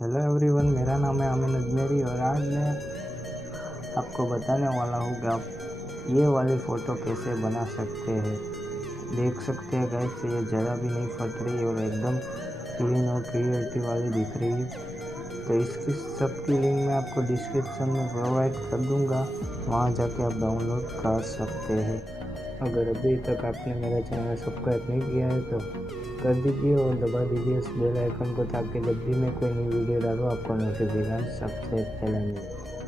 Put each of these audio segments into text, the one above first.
Hello everyone, मेरा नाम है आमिनेदित्z और आज मैं आपको बताने वाला हूँ कि आप ये वाली फ़ोटो कैसे बना सकते हैं। देख सकते हैं गाइस, ये ज़रा भी नहीं फट रही और एकदम क्लीन और क्लियरिटी वाली दिख रही है। तो इसकी सबकी लिंक मैं आपको डिस्क्रिप्शन में प्रोवाइड कर दूँगा, वहाँ जाके आप डाउनलोड कर सकते हैं। अगर अभी तक आपने मेरा चैनल सब्सक्राइब नहीं किया है तो कर दीजिए और दबा दीजिए उस बेल आइकन को, ताकि जब भी मैं कोई नई वीडियो डालूँ आपको नोटिफिकेशन सबसे पहले मिले।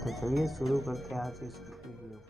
तो चलिए शुरू करते हैं आज इस वीडियो।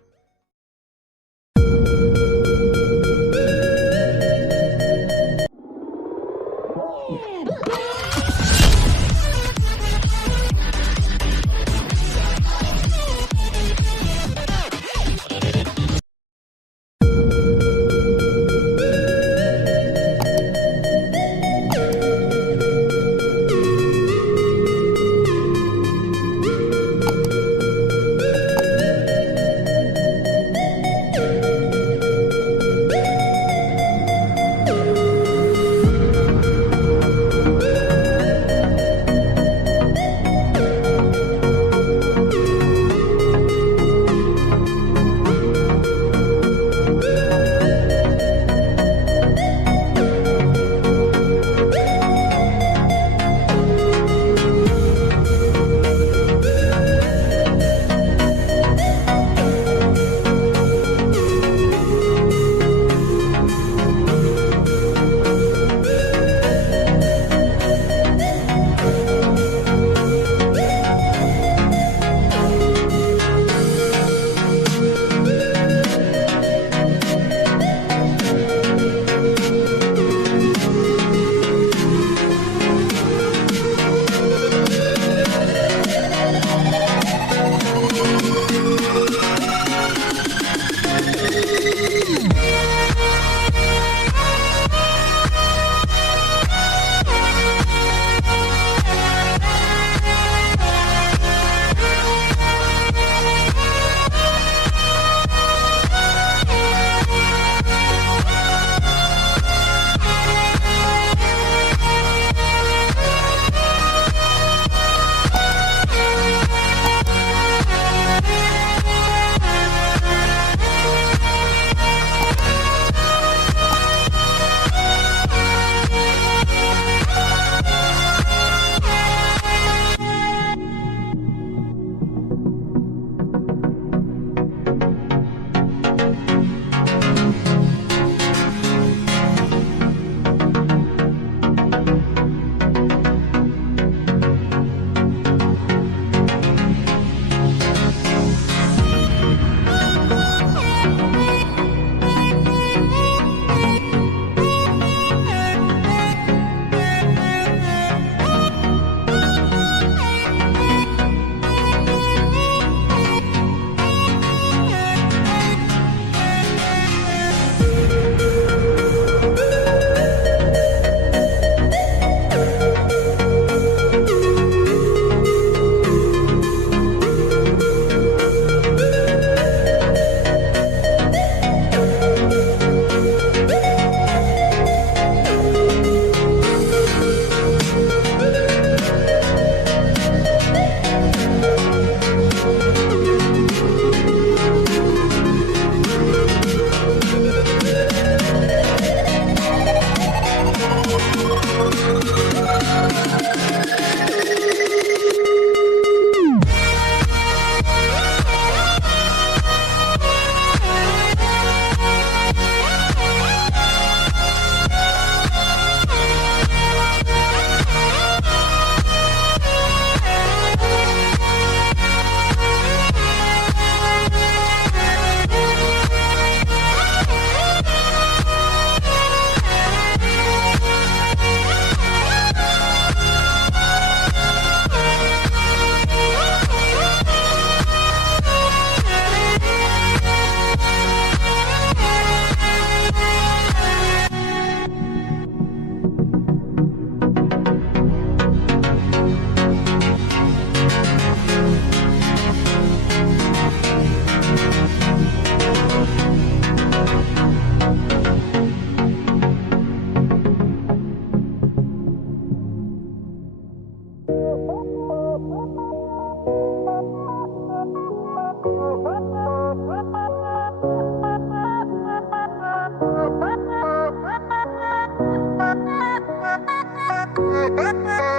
Bye.